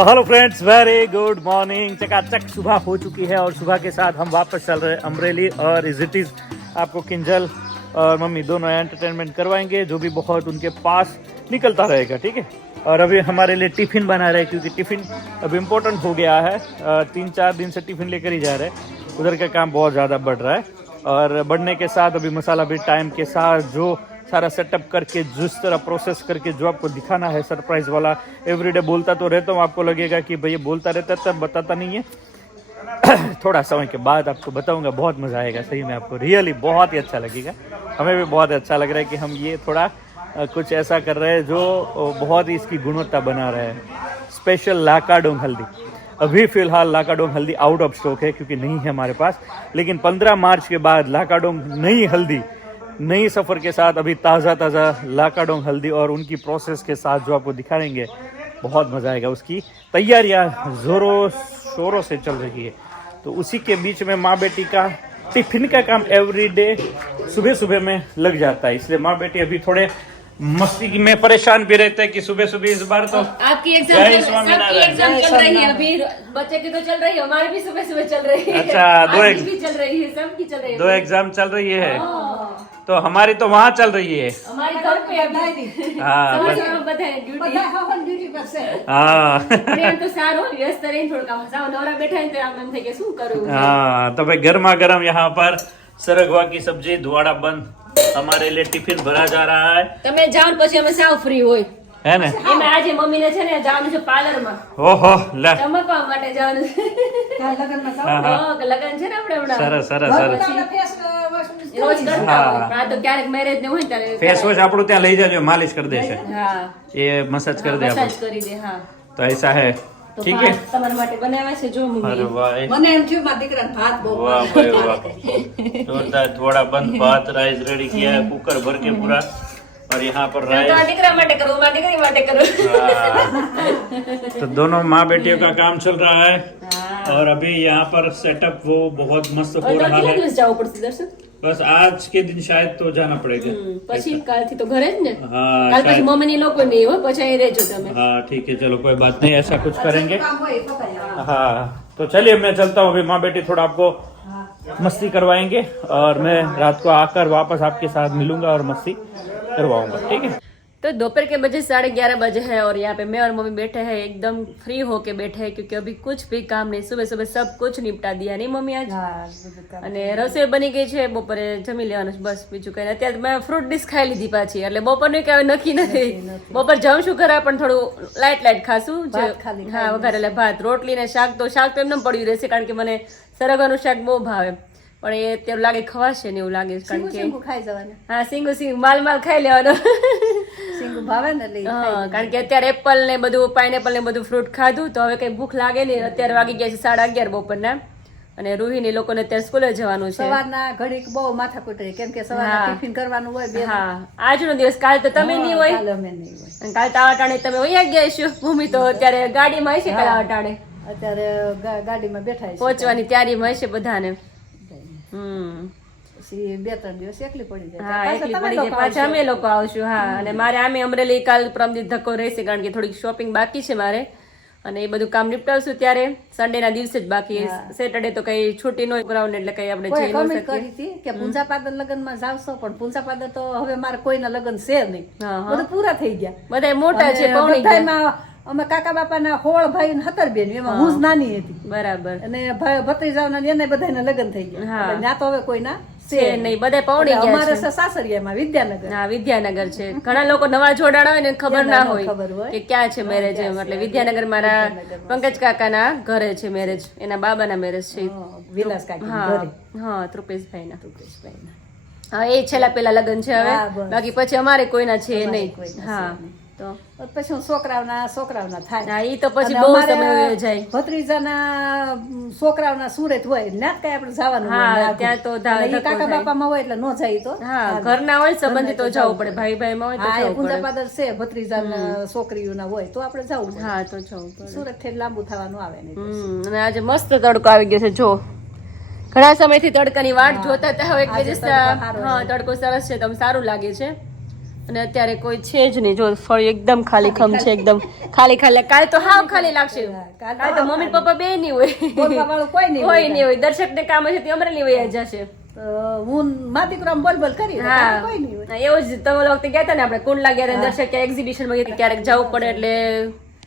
तो hello friends, very good morning. चकाचक सुबह हो चुकी है और सुबह के साथ हम वापस चल रहे हैं अमरेली और इजिटीज। आपको किंजल और मम्मी दोनों एंटरटेनमेंट करवाएंगे, जो भी बहुत उनके पास निकलता रहेगा, ठीक है। और अभी हमारे लिए टिफ़िन बना रहे हैं, क्योंकि टिफ़िन अब इम्पोर्टेंट हो गया है। 3-4 दिन से टिफ़िन लेकर ही जा रहे हैं। उधर का काम बहुत ज़्यादा बढ़ रहा है और बढ़ने के साथ अभी मसाला भी टाइम के साथ जो सारा सेटअप करके जिस तरह प्रोसेस करके जो आपको दिखाना है सरप्राइज वाला। एवरीडे बोलता तो रहता हूँ, आपको लगेगा कि भैया बोलता रहता है, तब बताता नहीं है। थोड़ा समय के बाद आपको बताऊंगा, बहुत मज़ा आएगा सही में, आपको रियली बहुत ही अच्छा लगेगा। हमें भी बहुत अच्छा लग रहा है कि हम ये थोड़ा कुछ ऐसा कर रहे हैं जो बहुत ही इसकी गुणवत्ता बना रहे हैं। स्पेशल लाकाडोंग हल्दी। अभी फ़िलहाल लाकाडोंग हल्दी आउट ऑफ स्टॉक है, क्योंकि नहीं है हमारे पास। लेकिन 15 मार्च के बाद लाकाडोंग नई हल्दी नई सफ़र के साथ अभी ताज़ा लाकाडोंग हल्दी और उनकी प्रोसेस के साथ जो आपको दिखाएंगे, बहुत मज़ा आएगा। उसकी तैयारियां ज़ोरों शोरों से चल रही है। तो उसी के बीच में माँ बेटी का टिफ़िन का काम एवरीडे सुबह सुबह में लग जाता है, इसलिए माँ बेटी अभी थोड़े मस्ती में परेशान भी रहते हैं कि सुबह सुबह इस बार तो आपकी एग्जाम चल रही है। अभी बच्चे की तो चल रही है, हमारी भी सुबह सुबह चल रही है। अच्छा, दो चल रही है, सबकी चल रही है। 2 एग्जाम चल रही है, तो हमारी तो वहाँ चल रही है। हमारी घर पे ड्यूटी पर से। तो सारो व्यस्त रही थोड़ा मजा नवरा बैठा है तो आम थे के શું કરું। हाँ, तो भाई गर्मा गर्म यहाँ पर सरगवा की सब्जी धुआड़ा बंद हमारे लिए टिफिन भरा जा रहा है। તમે જાવ પછી અમે સાવ ફ્રી હોય है ने। એમાં આજે મમ્મીને છે ને જવાનું છે પાર્લરમાં। ઓહો લે, ચમકવા માટે જવાનું છે। લગનમાં જાવ લગન છે ને આપણે હમણાં। સરસ સરસ સરસ। રોજ કરતા હોય, પણ આ તો ક્યારેક મેરેજ ને હોય ત્યારે फेस वॉश આપણું ત્યાં લઈ જાજો, માલિશ कर दे છે। હા ये मसाज कर दे મસાજ आपको, કરી દે। હા तो ऐसा है, તો ठीक है। ભાત તમારા માટે બનાવ્યા છે જો अरे મમ્મી। वाह, મને એમ થયું મારા દીકરાને ભાત બહુ वाह भाई वाह, जोरदार थोड़ा बंद भात राइस रेडी किया है, कुकर भर के पूरा। और यहाँ पर તો राइस, આ દીકરા માટે કરું, મારી દીકરી માટે કરું। तो दोनों माँ बेटियों का काम चल रहा है। और अभी यहाँ पर सेटअप वो बहुत मस्त हो હવે તો रहा કેટલા है। દિવસ જવું પડશે દર્શન? बस आज के दिन शायद तो जाना पड़ेगा। પછી કાલથી તો ઘરે જ ને। हाँ કાલ પછી शायद, મમ્મી ની લોકો નહીં હોય, પછી અહીં રહેજો તમે। हाँ ठीक है, चलो कोई बात नहीं, ऐसा कुछ करेंगे। કામ હોય એ પતાય। हाँ, तो चलिए मैं चलता हूँ, अभी माँ बेटी थोड़ा आपको मस्ती करवाएंगे और मैं रात को आकर वापस आपके साथ मिलूंगा और मस्ती करवाऊंगा, ठीक है। तो दोपहर के बजे 11:30 बजे है और यहाँ पे मैं और मम्मी बैठे हैं, एकदम फ्री होके बैठे हैं, क्योंकि अभी कुछ भी काम नहीं। सुबह सुबह सब कुछ निपटा दिया नहीं मम्मी आज। અને રસોઈ બની ગઈ છે, બપોરે જમી લેવાનું છે, બસ બીજું કઈ. અત્યારે મેં ફ્રૂટ ડીશ ખાઈ લીધી પાછી, એટલે બપોરનું કઈ નક્કી નથી. બપોર જમશું ખરા, પણ થોડું લાઈટ ખાશું. હા, વઘારેલા ભાત, રોટલી ને શાક તો એમને પડ્યું રહેશે, કારણ કે મને સરગવાનું શાક બહુ ભાવે, પણ એ અત્યારે લાગે ખવાશે ને એવું લાગે છે, કારણ કે ખાઈ જવાનું હા સિંગુ માલ ખાઈ લેવાનો। સિંગુ ભાવે ને એટલે હા, કારણ કે અત્યારે એપલ ને બધું પાઇનેપલ ને બધું ફ્રૂટ ખાધું તો હવે કઈ ભૂખ લાગે નહીં। અત્યારે વાગી ગયા છે 11:30 બપોરના, અને રૂહી ને લોકોને અત્યારે સ્કૂલે જવાનું છે। સવારના ઘડીક બહુ માથાકૂટ રહી, કેમ કે સવારના ટિફિન કરવાનું હોય બે। હા, આજનો દિવસ, કાલ તો તમે નહીં હોય, કાલે અમે નહીં હોય, અને કાલ તો આટાણે તમે વયા ગયા છો। ભૂમિ તો અત્યારે ગાડીમાં હશે, કાલ આટાણે અત્યારે ગાડીમાં બેઠા છે, પહોંચવાની તૈયારીમાં હશે બધાને। પછી 2-3 દિવસ એકલી પડી જાય। હા, એકલી પડી જાય, પાછા અમે લોકો આવશું। હા, અને મારે આમે અમરેલી કાલ પ્રમદી ધક્કો રહેશે, કારણ કે થોડીક શોપિંગ બાકી છે મારે, અને એ બધું કામ નિપટાવશું ત્યારે સન્ડે ના દિવસે જ બાકી। સેટરડે તો કઈ છૂટી ન હોય ગ્રાઉન્ડ, એટલે કઈ આપણે જઈ ન કમેન્ટ શકીએ। કરી હતી કે પૂંજા પાદર લગ્નમાં જાવશો, પણ પૂંજા પાદર તો હવે મારે કોઈના લગ્ન છે નહીં, બધું પૂરા થઈ ગયા, બધા મોટા છે, પૌણી ગયા। બધાયમાં અમે કાકા બાપાના 16 ભાઈ ને 17 બેન, એમાં હું જ નાની હતી, બરાબર। અને ભત્રીજાઓના એને બધાના લગ્ન થઈ ગયા, એટલે ત્યાં તો હવે કોઈના છે નહીં, બધા પૌણી ગયા અમારે છે। સાસરિયામાં વિદ્યાનગર। હા, વિદ્યાનગર છે। ઘણા લોકો નવા જોડાણા હોય ને ખબર ના હોય ખબર હોય કે ક્યાં છે મેરેજ, એમ એટલે વિદ્યાનગર મારા પંકજ કાકાના ઘરે છે મેરેજ, એના બાબાના મેરેજ છે। વિલાસ કાકી હા ઘરે હા, તૃપેશભાઈના। હા, એ છેલ્લા પેલા લગ્ન છે હવે, બાકી પછી અમારે કોઈના છે નહીં। હા, તો પછી હું છોકરાઓના થાય। હા, ઈ તો પછી બહુ સમય વયો જાય। ભત્રીજાના છોકરાઓના સુરત હોય ત્યાં કઈ આપણે જવાનું હા, હોય, ત્યાં તો અને ઈ કાકા બાપામાં હોય એટલે નો જાય તો હા, ઘરના હોય સંબંધી તો જવું પડે, ભાઈ ભાઈમાં હોય તો હા, એ જવું પૂંજા પડે। પાદર છે, ભત્રીજાના છોકરીઓના હોય તો આપણે જવું પડે। હા, તો જવું પડે। સુરત થી લાંબુ થવાનું આવે નહીં। અને આજે મસ્ત તડકો આવી ગયો છે, જો ઘણા સમયથી તડકાની વાટ જોતા હતા, હવે એક બે દિવસ હા તડકો સરસ છે, તો સારું લાગે છે। અને અત્યારે કોઈ છે જ નહીં. જો ફળી એકદમ ખાલી ખમ છે, એકદમ ખાલી ખાલી. કાલ તો હાવ ખાલી લાગશે. કાલ તો મમ્મી પપ્પા બે નહીં હોય, બોલવા વાળું કોઈ નહીં કોઈ નહીં હોય. દર્શક ને કામ હશે તે અમરેલી વયા જશે. તો હું મા દીકરો બોલ બોલ કરી હા કોઈ નહીં હોય. એવું જ તમે વખતે ગયા હતા ને આપણે કુંડલા ગયા હતા, દર્શક ક્યાં એક્ઝિબિશન માં ગયા, ક્યારેક જવું પડે એટલે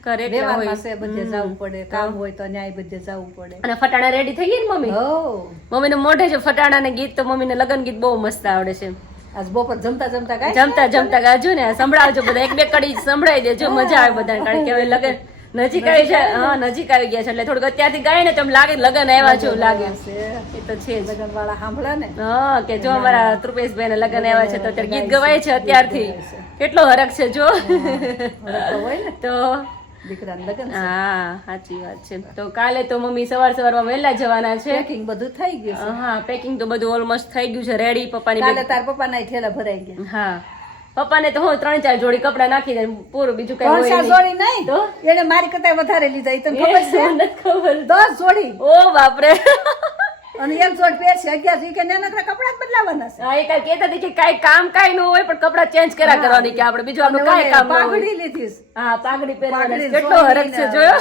ઘરે ક્યાં હોય. રહેવા પાસે બધે જવું પડે, કામ હોય તો ન્યાય બધે જવું પડે. અને ફટાણા રેડી થઈ ગયા ને મમ્મી? હો મમ્મી ને મોઢે છે ફટાણા ને ગીત, તો મમ્મી ને લગન ગીત બહુ મસ્ત આવડે છે. આજ બપોર જમતા જમતા ગાય જમતા જમતા ગાજો ને, સંભળાવજો બધા, એક બે કડી સંભળાઈ દેજો, મજા આવે બધાને. કારણ કે હવે લગન નજીક આવી છે. હા નજીક આવી ગયા છે એટલે થોડુંક અત્યારથી ગાય ને તો એમ લાગે લગન આવ્યા છે લાગે. એ તો છે જ. લગન વાળા સાંભળે ને. હા કે જો અમારા ત્રુપેશભાઈ ને લગન આવ્યા છે તો અત્યારે ગીત ગવાય છે અત્યારથી. કેટલો હરખ છે જો. હોય ને તો દીકરાને લગન હા સાચી વાત છે. તો કાલે તો મમ્મી સવારમાં વહેલા જવાના છે. પેકિંગ બધું થઈ ગયું છે. હા પેકિંગ તો બધું ઓલમોસ્ટ થઈ ગયું છે રેડી. પપ્પાની કાલે તાર પપ્પાના ઠેલા ભરાઈ ગયા. હા પપ્પાને તો હું 3-4 જોડી કપડા નાખી દે પૂરું, બીજું કઈ હોય ત્રણ ચાર જોડી નહીં તો એને મારી કરતા વધારે લીધા. ઈ તને ખબર છે? નથી ખબર. 10 જોડી ઓ બાપરે. અને એક જોડ પહેરશે 11 કે નાના કપડા જ બદલાવાના છે. હા એ કઈ કહેતા હતી કે કાઈ કામ કાઈ ન હોય પણ કપડા ચેન્જ કર્યા કરવાની, કે આપણે બીજું આપણું કાઈ કામ ન હોય. પાઘડી લીધી છે. હા પાઘડી પહેરવાની. કેટલો હરખ છે જોયો.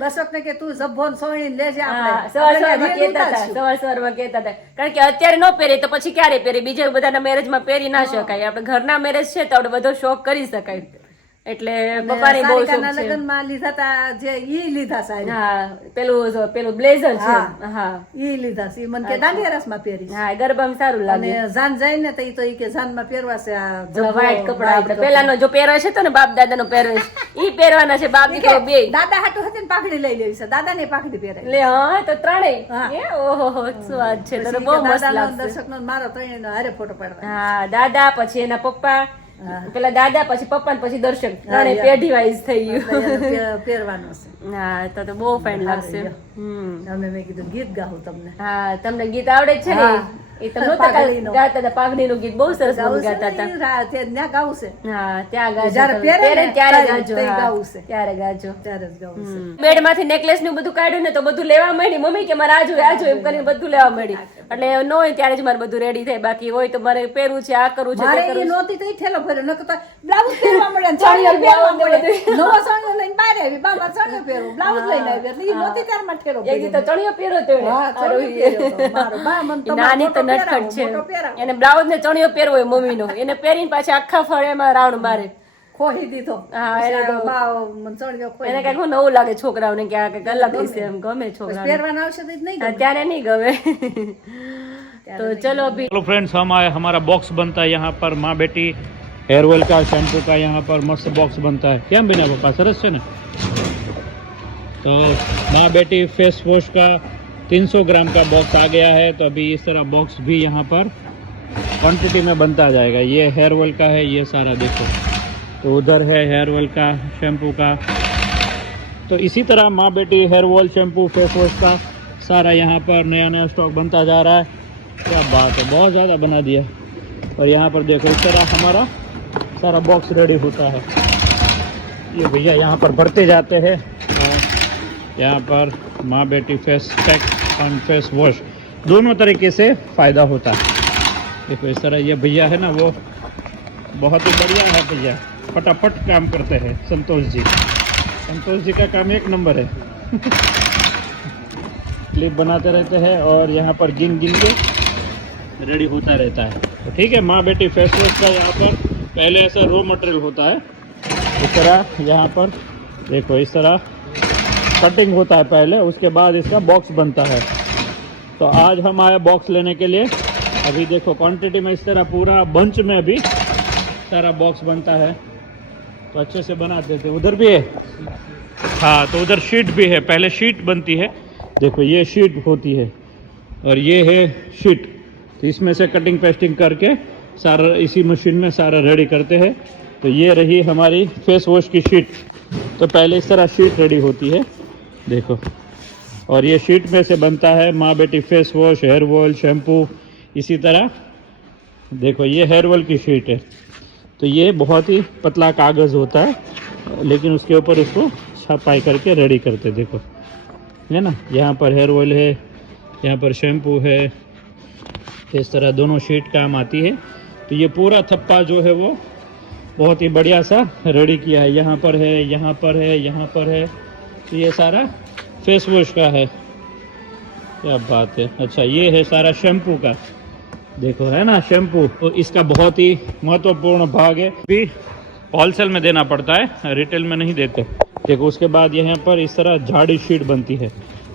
દશક ને કે તું જબ્બોન સોળીને લેજે. હા આપણે સવારમાં કહેતા હતા. કારણ કે અત્યારે ન પહેરે તો પછી ક્યારે પહેરે? બીજા બધાના મેરેજમાં પહેરી ના શકાય. આપણે ઘરના મેરેજ છે તો આપણે બધો શોખ કરી શકાય. એટલે પપ્પાને બહુ શોખ છે. લગ્નમાં લીધા તા જે ઈ લીધા સાહેબ. હા પેલું બ્લેઝર છે. હા ઈ લીધા છે. મને કે દાંડિયા રસમાં પહેરી. હા ગરબામાં સારું લાગે. અને જાન જાય ને તો ઈ તો ઈ કે જાનમાં પહેરવા છે આ વ્હાઈટ કપડા. આપણે પેલાનો જો પહેરવેશ હતો ને બાપ દાદાનો પહેરવેશ, ઈ પહેરવાના છે બાપ દીકરો બે. દાદા હાટુ હતી ને પાઘડી લઈ લેવી છે. દાદા ને પાઘડી પહેરાય. લે હા તો ત્રણેય. ઓહો શું વાત છે. તો બહુ મસ્ત લાગશે. દર્શક નો મારો ત્રણેયનો હારે ફોટો પાડવા. હા દાદા પછી એના પપ્પા, પેલા દાદા પછી પપ્પા પછી દર્શક, ત્રણેય પેઢી વાઇઝ થઈ ગયું. પહેરવાનું છે. હા તો બહુ ફાઇન લાગશે. અમે મેં કીધું ગીત ગાવું તમને. હા તમને ગીત આવડે છે ને? એ તો નહોતા ગાતા હતા. પાઘડીનું ગીત બહુ સરસ ગાતા હતા. ત્યાં ગાવું છે. હા ત્યાં ગાજો. જ્યારે પહેરે ત્યારે ગાજો. ગાવું છે. ત્યારે ગાજો. ત્યારે જ ગાવું છે. બેડ માંથી નેકલેસ નું બધું કાઢ્યું ને તો બધું લેવા માંડી. મમ્મી કે મારે આજો એમ કરીને બધું લેવા માંડી. એટલે ન હોય ત્યારે જ મારે બધું રેડી થાય. બાકી હોય તો મારે પહેરવું છે, આ કરવું છે, મારે ઈ નહોતી તો ઈ ઠેલો ભર્યો. નકર તો બ્લાઉઝ પહેરવા મળે ને સાડીઓ પહેરવા મળે. નવો સાડીઓ લઈને બહાર આવી. બાબા સાડીઓ પહેરવું, બ્લાઉઝ લઈને આવી. એટલે ઈ નહોતી ત્યારે માં ઠેલો એક દી તો ચણિયો પહેર્યો તો હા ચણિયો પહેર્યો તો. મારો બા મન તો નાની તો નટખટ છે. એને બ્લાઉઝ ને ચણિયો પહેરવો હોય મમ્મી નો. એને પહેરીને પાછી આખા ફળિયામાં રાઉન્ડ મારે. ખોહી દીધો. હા એને તો બા મન ચણિયો ખોહી. એને કઈક નવું લાગે છોકરાઓને કે આ કઈક અલગ હશે એમ ગમે છોકરાઓને. પહેરવાના આવશે તો નહીં ગમે. ત્યારે નહીં ગમે. तो चलो अभी हेलो फ्रेंड्स, हमारा बॉक्स बनता है यहाँ पर माँ बेटी हेयर ऑयल का, शैम्पू का यहाँ पर मस्त बॉक्स बनता है. क्या बिना पप्पा सरस है ना? तो माँ बेटी फेस वॉश का 300 ग्राम का बॉक्स आ गया है. तो अभी इस तरह बॉक्स भी यहाँ पर क्वांटिटी में बनता जाएगा. ये हेयर ऑयल का है, ये सारा देखो. तो उधर है हेयर ऑयल का, शैम्पू का. तो इसी तरह माँ बेटी hair oil, shampoo, face wash का सारा यहाँ पर नया नया स्टॉक बनता जा रहा है. क्या बात है, बहुत ज़्यादा बना दिया. और यहाँ पर देखो इस तरह हमारा सारा बॉक्स रेडी होता है. ये भैया यहाँ पर भरते जाते हैं. और यहाँ पर माँ बेटी फेस पैक और फेस वॉश दोनों तरीके से फ़ायदा होता है. देखो इस तरह ये भैया है ना, वो बहुत ही बढ़िया है भैया, फटाफट काम करते हैं. संतोष जी का काम एक नंबर है. क्लिप बनाते रहते हैं और यहाँ पर गिन के रेडी होता रहता है. तो ठीक है, माँ बेटी फेस वॉश का यहाँ पर पहले ऐसा रॉ मटेरियल होता है. इस तरह यहाँ पर देखो इस तरह कटिंग होता है पहले, उसके बाद इसका बॉक्स बनता है. तो आज हम आए बॉक्स लेने के लिए. अभी देखो क्वांटिटी में इस तरह पूरा बंच में अभी सारा बॉक्स बनता है. तो अच्छे से बनाते थे. उधर भी है, हाँ तो उधर शीट भी है. पहले शीट बनती है, देखो ये शीट होती है और ये है शीट. तो इसमें से कटिंग पेस्टिंग करके सारा इसी मशीन में सारा रेडी करते हैं. तो ये रही हमारी फेस वॉश की शीट. तो पहले इस तरह शीट रेडी होती है देखो, और ये शीट में से बनता है माँ बेटी face wash, hair oil, shampoo. इसी तरह देखो ये हेयर ऑयल की शीट है. तो ये बहुत ही पतला कागज़ होता है, लेकिन उसके ऊपर इसको छपाई करके रेडी करते. देखो है ना, यहाँ पर हेयर ऑयल है, यहाँ पर शैम्पू है. इस तरह दोनों शीट काम आती है. तो ये पूरा थप्पा जो है वो बहुत ही बढ़िया सा रेडी किया है। यहाँ पर है, यहाँ पर है, यहाँ पर है। तो ये सारा फेस वॉश का है। क्या बात है। अच्छा, ये है सारा शैम्पू का, देखो है ना शैम्पू। तो इसका बहुत ही महत्वपूर्ण भाग है, भी होलसेल में देना पड़ता है, रिटेल में नहीं देते। देखो उसके बाद यहाँ पर इस तरह झाड़ी शीट बनती है,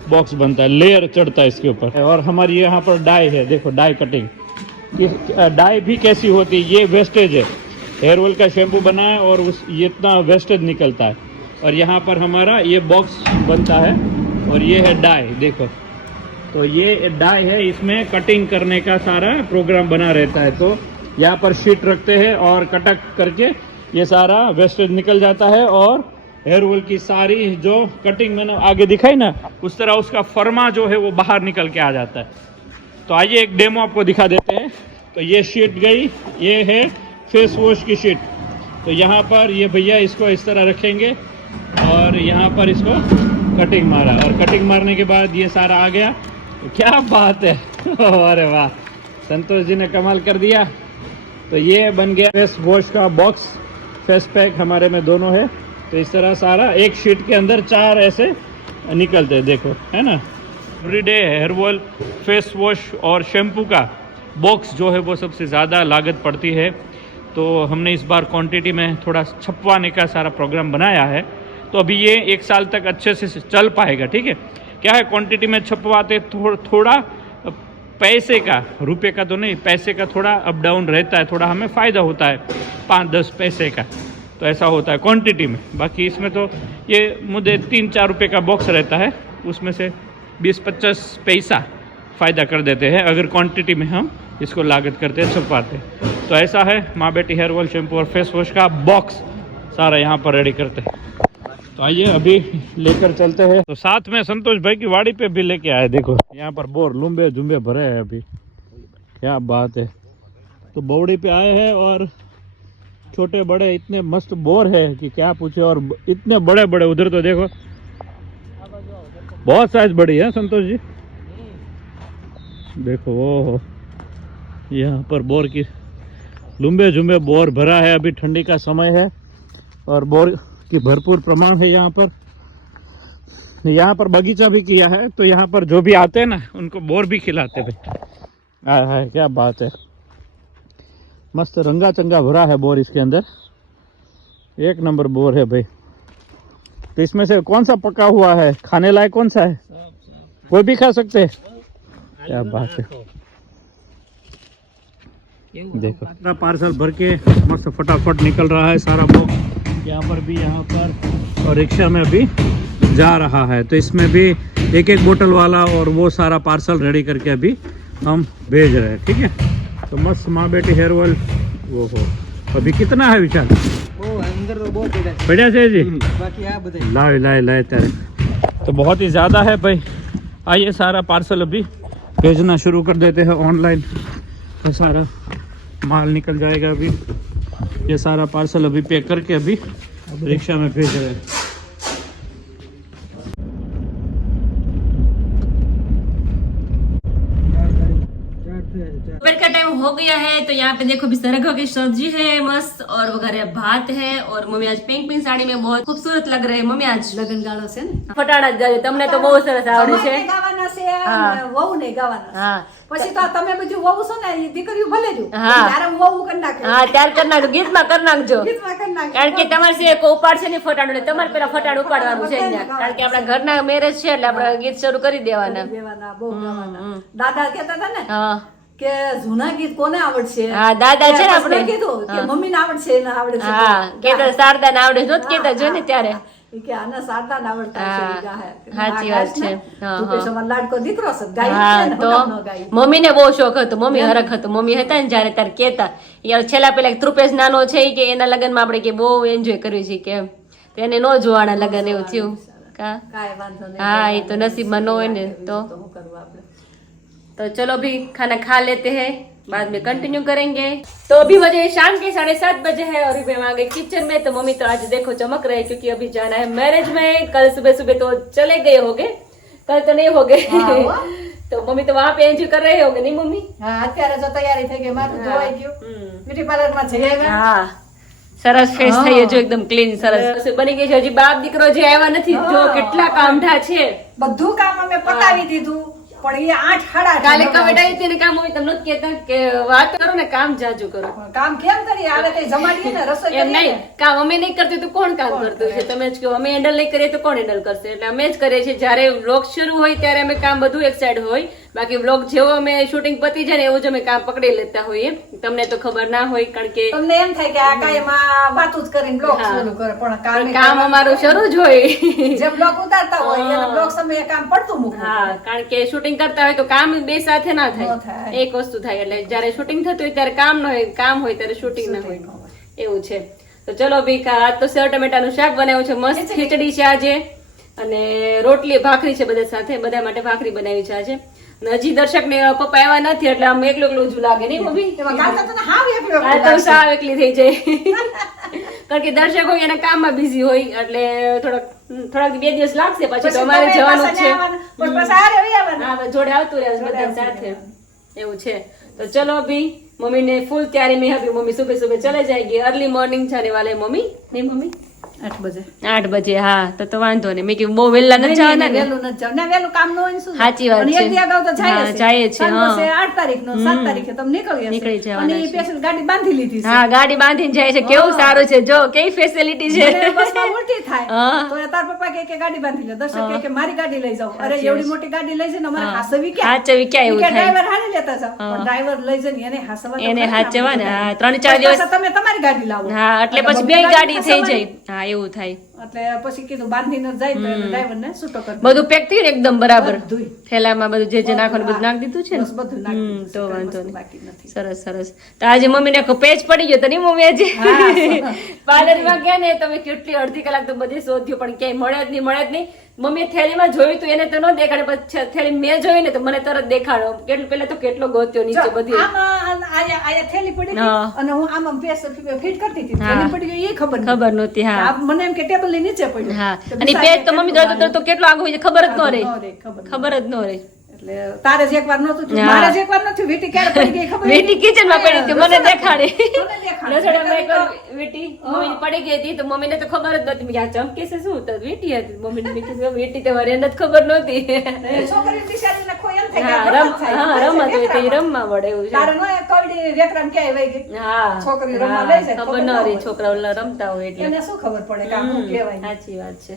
बॉक्स बनता है, लेयर चढ़ता है इसके ऊपर। और हमारी यहाँ पर डाई है, देखो डाई कटिंग। ये डाई भी कैसी होती है, ये वेस्टेज है। हेयर ऑयल का शैम्पू बना है और उस ये इतना वेस्टेज निकलता है। और यहाँ पर हमारा ये बॉक्स बनता है और ये है डाई, देखो। तो ये डाई है, इसमें कटिंग करने का सारा प्रोग्राम बना रहता है। तो यहाँ पर शीट रखते हैं और कटक करके ये सारा वेस्टेज निकल जाता है और हेयर ऑयल की सारी जो कटिंग मैंने आगे दिखाई ना, उस तरह उसका फर्मा जो है वो बाहर निकल के आ जाता है। तो आइए एक डेमो आपको दिखा देते हैं। तो ये शीट गई, ये है फेस वॉश की शीट। तो यहाँ पर ये भैया इसको इस तरह रखेंगे और यहाँ पर इसको कटिंग मारा, और कटिंग मारने के बाद ये सारा आ गया। तो क्या बात है, अरे वाह, संतोष जी ने कमाल कर दिया। तो ये बन गया फेस वॉश का बॉक्स, फेस पैक हमारे में दोनों है। तो इस तरह सारा एक शीट के अंदर 4 ऐसे निकलते हैं, देखो है ना। Everyday hair oil, face wash और शैम्पू का बॉक्स जो है वो सबसे ज़्यादा लागत पड़ती है। तो हमने इस बार क्वांटिटी में थोड़ा छपवाने का सारा प्रोग्राम बनाया है। तो अभी ये 1 साल तक अच्छे से चल पाएगा, ठीक है। क्या है, क्वांटिटी में छपवाते थोड़ा पैसे का, रुपए का तो नहीं, पैसे का थोड़ा अप डाउन रहता है, थोड़ा हमें फ़ायदा होता है 5-10 पैसे का। तो ऐसा होता है क्वांटिटी में। बाकी इसमें तो ये मुझे 3-4 रुपये का बॉक्स रहता है, उसमें से 20-25 पैसा फ़ायदा कर देते हैं अगर क्वांटिटी में हम इसको लागत करते हैं, छपवाते हैं। तो ऐसा है, माँ बेटी हेयर ऑयल, शैम्पू और फेस वॉश का बॉक्स सारा यहाँ पर रेडी करते हैं। तो आइए अभी लेकर चलते हैं। तो साथ में संतोष भाई की वाड़ी पे भी लेके आए, देखो यहाँ पर बोर लुम्बे जुम्बे भरे हैं अभी। क्या बात है। तो बौड़ी पे आए हैं और छोटे बड़े इतने मस्त बोर है कि क्या पूछे। और इतने बड़े बड़े, उधर तो देखो बहुत साइज बड़ी है संतोष जी, देखो वो यहाँ पर बोर की लुम्बे जुम्बे बोर भरा है। अभी ठंडी का समय है और बोर की भरपूर प्रमाण है यहाँ पर। यहाँ पर बगीचा भी किया है, तो यहाँ पर जो भी आते हैं ना उनको बोर भी खिलाते भाई। हाय क्या बात है, मस्त रंगा चंगा भरा है बोर इसके अंदर, एक नंबर बोर है भाई। तो इसमें से कौन सा पका हुआ है, खाने लायक कौन सा है, कोई भी खा सकते हैं। क्या बात है, देखो पार्सल भर के मस्त फटाफट निकल रहा है सारा बॉक्स। यहाँ पर भी, यहाँ पर, और रिक्शा में अभी जा रहा है। तो इसमें भी एक एक बोतल वाला और वो सारा पार्सल रेडी करके अभी हम भेज रहे हैं, ठीक है। तो मस्त माँ बेटी हेयर ऑयल, वो हो अभी कितना है विचार, अंदर तो बहुत बढ़िया से जी, बाकी आप बताइए। लाए तेरे तो बहुत ही ज़्यादा है भाई। आइए सारा पार्सल अभी भेजना शुरू कर देते हैं ऑनलाइन। तो सारा माल निकल जाएगा अभी। ये सारा पार्सल अभी पैक करके अभी रिक्शा में भेज रहे हैं। दोपहर का टाइम हो गया है। तो यहाँ पे देखो भी सरगवा की सब्जी है मस्त, और वगैरह भात है। और मम्मी आज पिंक पिंक साड़ी में बहुत खूबसूरत लग रहे है। मम्मी आज લગન ગાળો છે ને, ફટાણા જ ગાજો, તમને તો બહુ સરસ આવડે છે। અમારે ગાવાના છે અને વહુ ને ગાવાના છે। હા પછી તો તમે બધું વહુ છો ને, ઈ દીકરીઓ ભલે જો હા। ત્યારે વહુ કરી નાખે, હા ત્યાર કરી નાખજો, ગીતમાં કરી નાખજો, ગીતમાં કરી નાખે। કારણ કે તમારે છે કોઈ ઉપાડશે નહીં ફટાણું, ને તમારે પેલા ફટાણું ઉપાડવાનું છે અહીંયા, કારણ કે આપણા ઘરના મેરેજ છે એટલે આપણે ગીત શરૂ કરી દેવાના। દેવાના બહુ ગાવાના। દાદા કહેતા હતા ને હા કે જૂના ગીત કોને આવડશે, હા દાદા છે ને આપણે કીધું કે મમ્મી ને આવડશે, એને આવડે છે। હા કેતા શારદા ને આવડે નહોત કેતા જો ને ત્યારે। ઈ કે આને સારદા ને આવડતા છે, ઈ ગાહે। સાચી વાત છે। હા રૂપેશ અમારો લાડકો દીકરો છે, ગાય હા છે ને, તો હમણાં ન ગાય। મમ્મી ને બહુ શોખ હતો, મમ્મી હરખ હતો, મમ્મી હતા ને જયારે ત્યારે કેતા યાર છેલ્લા પેલા ત્રુપેશ નાનો છે ઈ કે એના લગ્નમાં આપણે કે બહુ એન્જોય કર્યું છે કે, તો એને નો જોવાના લગ્ન એવું થયું કા। કાંઈ વાંધો નહીં, हाँ ये तो नसीब में न हो ने तो શું કરવું આપણે। तो चलो अभी खाना खा लेते हैं, बाद में कंटिन्यू करेंगे। तो अभी बजे शाम के 7:30 बजे है और अभी हम आ गए किचन में। तो मम्मी तो आज देखो चमक रहे, क्योंकि अभी जाना है मैरिज में। कल सुबह सुबह तो चले गए होगे, कल तो नहीं हो गए तो मम्मी तो वहाँ पे एंजॉय कर रहे होगे नहीं मम्मी? હા અત્યારે જો તૈયારી થઈ ગઈ માથું ધોવાઈ ગયું બ્યુટી પાર્લર માં જઈ આવ્યા હા સરસ ફેસ થઈ જો એકદમ ક્લીન સરસ બની ગઈ છે. હજી બાપ દીકરો જે આવ્યા નથી જો કેટલા કામઠા છે. બધું કામ અમે પતાવી દીધું પણ એ 8:30 કાલે કમેન્ટ આવી હતી ને કામ મમ્મી તમને કહેતા કે વાત કરો ને કામ જાજુ કરો. કામ કેમ કરીએ આવે તે જમાડીએ ને રસોઈ એમ કરીએ નહીં કામ અમે નહીં કરતી તો કોણ કામ કરતું છે? તમે જ કહો અમે હેન્ડલ નહીં કરીએ તો કોણ હેન્ડલ કરશે? એટલે અમે જ કરીએ છીએ. જયારે વ્લોગ શરૂ હોય ત્યારે અમે કામ બધું એક સાઈડ હોય, બાકી વ્લોગ જેવો અમે શૂટિંગ પતી જાય ને એવું જ અમે કામ પકડી લેતા હોઈએ. તમને તો ખબર ના હોય કારણ કે તમને એમ થાય કે આ કાયમાં વાતું જ કરીને બ્લોગ શરૂ કરે પણ કામ અમારું શરૂ જ હોય. જે બ્લોગ ઉતારતા હોય એના બ્લોગ સમયે કામ પડતું મૂકવું. હા કારણ કે શૂટિંગ કરતા હોય તો કામ બે સાથે ના ન થાય, થાય. એક વસ્તુ થાય. એટલે જયારે શૂટિંગ થતું હોય ત્યારે કામ ન હોય, કામ હોય ત્યારે શૂટિંગ ના હોય, એવું છે. તો ચલો ભી આજ તો સેવ ટમેટાનું શાક બનાવ્યું છે, મસ્ત ખીચડી છે આજે, અને રોટલી ભાખરી છે બધા સાથે, બધા માટે ભાખરી બનાવી છે આજે. અને હજી દર્શક ને પપ્પા એવા નથી એટલે આમ એકલું એકલું જ લાગે નહીં મમ્મી? એમાં કાકા તને હાવ એકલો આ તો સાવ એકલી થઈ જાય કારણ કે દર્શક હોય એના કામમાં બિઝી હોય એટલે થોડાક 2 દિવસ લાગશે પછી તો અમારે જવાનું છે. પણ પાછા હારે વહી આવવાના. હા જોડે આવતું રહે બધા સાથે એવું છે. તો ચલો અભી मम्मी ने फुल तैयारी में अभी मम्मी सुबह सुबह चले जाएगी, अर्ली मॉर्निंग जाने वाले मम्मी नहीं मम्मी 8 બજે 8 બજે. હા તો વાંધો નહીં. મેં કીધું બહુ વહેલા નથી જવાના ને? વહેલું નથી જવાનું. વહેલું કામ ન હોય ને શું? સાચી વાત અને છે. એક દી અગાઉ તો જાય હા, છે. જાય છે, હા. સાંજે 8 તારીખનો 7 તારીખે તમે નીકળી નીકળી હશે. જવાના અને છે. સ્પેશિયલ ગાડી બાંધી લીધી છે. હા ગાડી બાંધીને જાય છે. કેવું સારું છે જો, કેવી ફેસિલિટી છે. મને બસમાં ઉલટી થાય હા. તો તાર પપ્પા કહે કે ગાડી બાંધી લે. દર્શક કહે કે મારી ગાડી લઈ જાઓ. અરે એવડી મોટી ગાડી લઈ જઈને અમારે હાસવી ક્યાં? હાચવી ક્યાં એવું કે થાય? ડ્રાઈવર હારે લેતા જાઓ. પણ ડ્રાઈવર લઈ જઈને એને હાસવા તો એને ખરી હાચવા ને. ના હા 3-4 દિવસ. પાછા તમે તમારી ગાડી લાવો. હા એટલે પછી બે ગાડી થઈ જાય. હા એવું થાય. એટલે પછી કીધું બાંધીને જાય તો ડ્રાઈવરને છૂટો કરી બધું પેક થયું ને એકદમ બરાબર? બધુંય. થેલામાં બધું જે નાખવાનું બધું નાખી દીધું છે ને? બસ બધું નાખી દીધું છે. તો કઈ વાંધો વસ્તુ નહીં. બાકી નથી. સરસ સરસ. તો આજે મમ્મી ને પેચ પડી ગયો તો નહીં મમ્મી આજે? પાર્લર માં ગયા ને તમે કેટલી અડધી કલાક તો બધી શોધ્યું પણ ક્યાંય મળે જ નહીં. મમ્મીએ થેલીમાં જોયું તો એને તો ન દેખાડે, પછી થેલી મેં જોઈ ને તો મને તરત દેખાડો. કેટલું પેલા તો કેટલો ગોત્યો નીચે બધી. આમાં આયા થેલી પડી ગઈ હા. અને હું આમાં ફિટ કરતી હતી. થેલી પડી ગઈ એ ખબર નથી. ખબર નહોતી. હા આ મને એમ કે ટેબલ ની નીચે પડ્યું. હા. તો અને બિચારી પેચ તો મમ્મી કેટલું દોડતો તો કેટલો આગળ હોય છે ખબર જ ન રહે. ન રહે, ખબર ન ખબર જ ન રહે. એટલે તારે જ એકવાર નહોતું થયું, હા. મારે જ એકવાર નથી થયું. વીટી ક્યારે પડી ગઈ ખબર વેટી કિચન માં પડી હતી મને દેખાડે. મને દેખાડે. રસોડામાં એકવાર વેટી મમ્મી પડી ગઈ હતી તો મમ્મીને તો ખબર જ નહોતી. મેં કીધું, આ ચમકે છે શું? તો વેટી હતી. મમ્મીને મેં કીધું વેટી તો મારે એને જ ખબર નહોતી. એ છોકરી બિચારીને કોઈ એમ થાય હા કે રમત થાય. રમત હોય તો ઈ રમવા મળે એવું છે. તારે ન એ કવડી વેકરામ ક્યાંય વહી ગઈ. હા છોકરી રમવા હા, લઈ જાય, ખબર ન રહી છોકરાઓ રમતા હોય એટલે. એને શું ખબર પડે કે આ શું કહેવાય. સાચી વાત છે.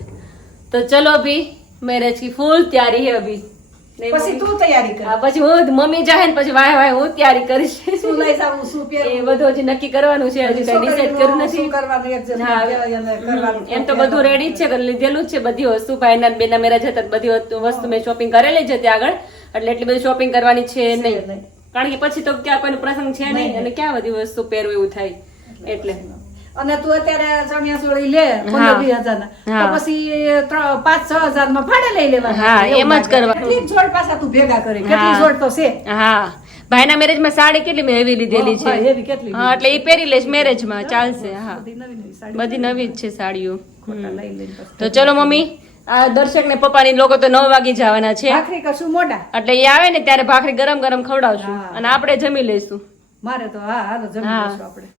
તો ચલો અભી मैरिज की फुल तैयारी है अभी. नहीं પછી તું તૈયારી કર. હા, પછી હું મમ્મી જાય ને પછી વાય હું તૈયારી કરીશ. શું લઈ જાવું, શું પહેરવું. એ બધું હજી નક્કી કરવાનું છે, હજી કઈ ડિસાઈડ કર્યું નથી. શું કરવાનું, એક જણ હા. કહેવાય અને કરવાનું. એમ તો બધું રેડી જ છે, કરી લીધેલું જ છે બધી વસ્તુ. ભાઈના ને બેના મેરેજ હતા તો બધી વસ્તુ મેં શોપિંગ કરેલી છે ત્યાં આગળ, એટલે એટલી બધી શોપિંગ કરવાની છે નહીં. નહીં. કારણ કે પછી તો ક્યાં કોઈનો પ્રસંગ છે નહીં અને ક્યાં બધી વસ્તુ પહેરવું એવું થાય એટલે. અને તું અત્યારે ચણિયા ચોળી લે 15-20 હજારના, હા. તો પછી 5-6 હજારમાં ભાડે લઈ લેવાના. હા, એવું એમ જ લાગે. કરવાનું. કેટલીક જોડ પાછા તું ભેગા કરે, કેટલી હા. જોડ તો છે. હા ભાઈના મેરેજ માં સાડી કેટલી મેં એવી લીધેલી છે. હા, એવી કેટલી હા એટલે એ પહેરી લઈશ મેરેજ માં, ચાલશે. હા બધી નવી નવી સાડી બધી નવી જ છે સાડીઓ. ખોટા લઈ લઈને પછી. તો ચલો મમ્મી, આ દર્શક ને પપ્પાની લોકો તો 9 વાગે જવાના છે, ભાખરી કરશું મોઢા. એટલે એ આવે ને ત્યારે ભાખરી ગરમ ગરમ ખવડાવશું હા. અને આપણે જમી લઈશું. મારે તો હા હાલો જમી હા. લઈશું આપણે.